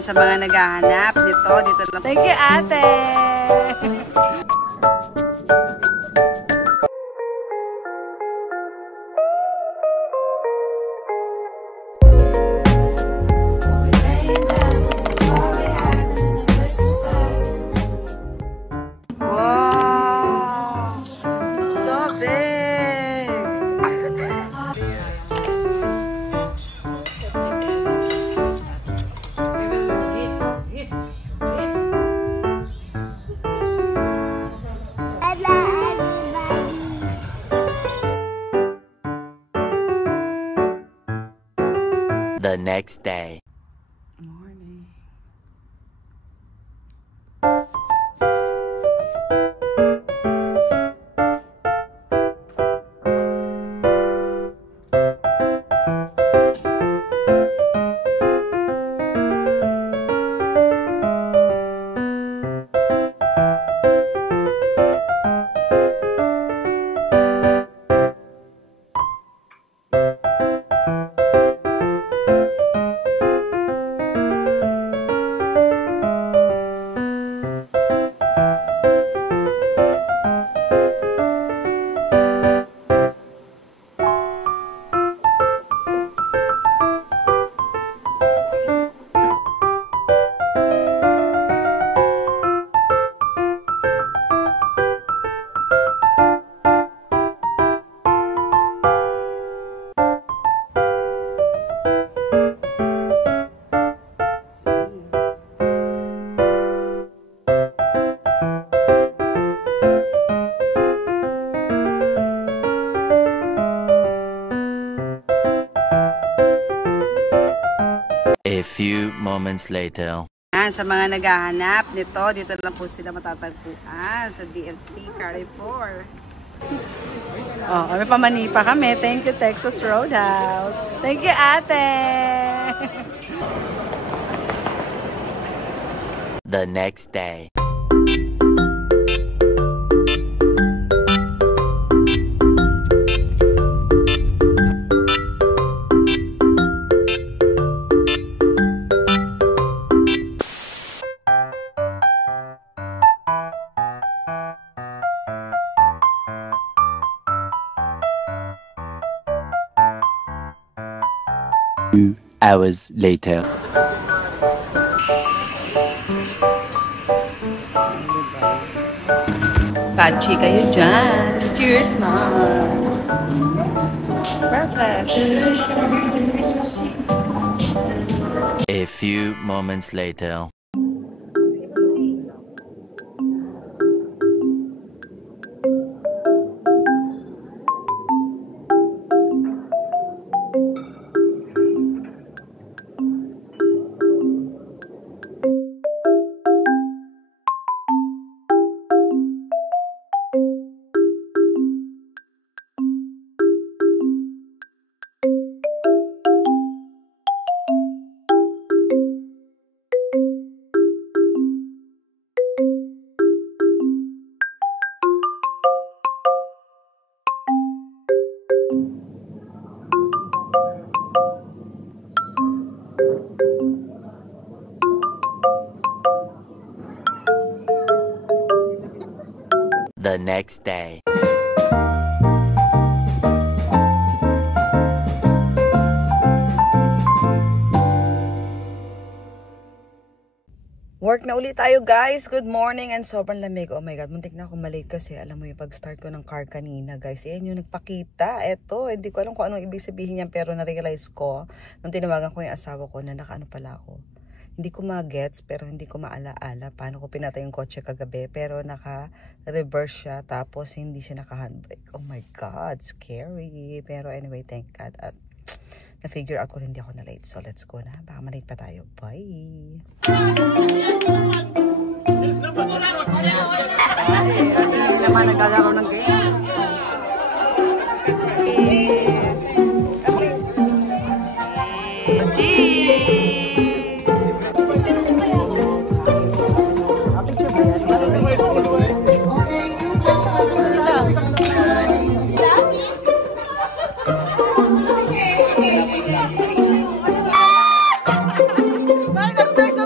Yan, sa mga naghahanap nito, dito lang. Thank you, ate! Wow! So big! The next day. Morning. A few moments later. Yan, sa mga naghahanap nito, dito lang po sila matatagpuan sa DFC Carrefour. Oh, may pamanipa kami. Thank you, Texas Roadhouse. Thank you, ate! The next day. Two hours later. Kachi kayo dyan. Cheers na! Perfect! A few moments later. The next day. Work na ulit tayo, guys. Good morning and sobrang lamig. Oh my God, muntik na ako malate kasi alam mo yung pag-start ko ng car kanina, guys. Yan yung nagpakita. Eto, hindi ko alam kung anong ibig sabihin yan pero na-realize ko nung tinawagan ko yung asawa ko na nakaano pala ako. Hindi ko ma-gets pero hindi ko maalaala paano ko pinatay yung kotse kagabi pero naka-reverse siya tapos hindi siya naka-handbrake. Oh my God, scary. Pero anyway, thank God at na-figure out ko hindi ako na-late. So let's go na. Baka malate pa tayo. Bye! Hindi naman naglalaro ng game. Parang nag-try sa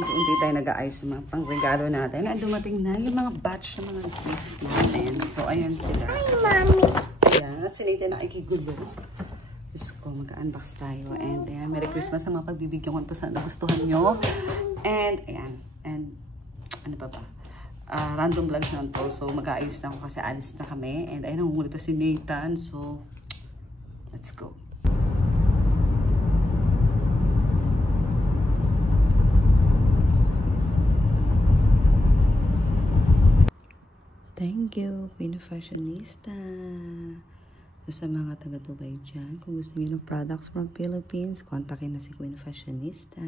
unti-unti tayo nag-aayos sa mga pangregalo natin. At dumating na yung mga batch ng mga gift natin. So, ayan sila. Hi, Mommy! Ayan. At sinita na ikigulo. Diyos ko, mag-unbox tayo. And ayan, Merry Christmas sa mga pagbibigyan ko ito. Sana gustuhan nyo. And ayan. And ano pa ba? Random vlogs na to. So, mag-aayos na ako kasi alis na kami. And ayun, nangungulit si Nathan. So, let's go. Thank you, Queen Fashionista. So, sa mga taga-Dubai dyan, kung gusto niyo ng products from Philippines, kontakin na si Queen Fashionista.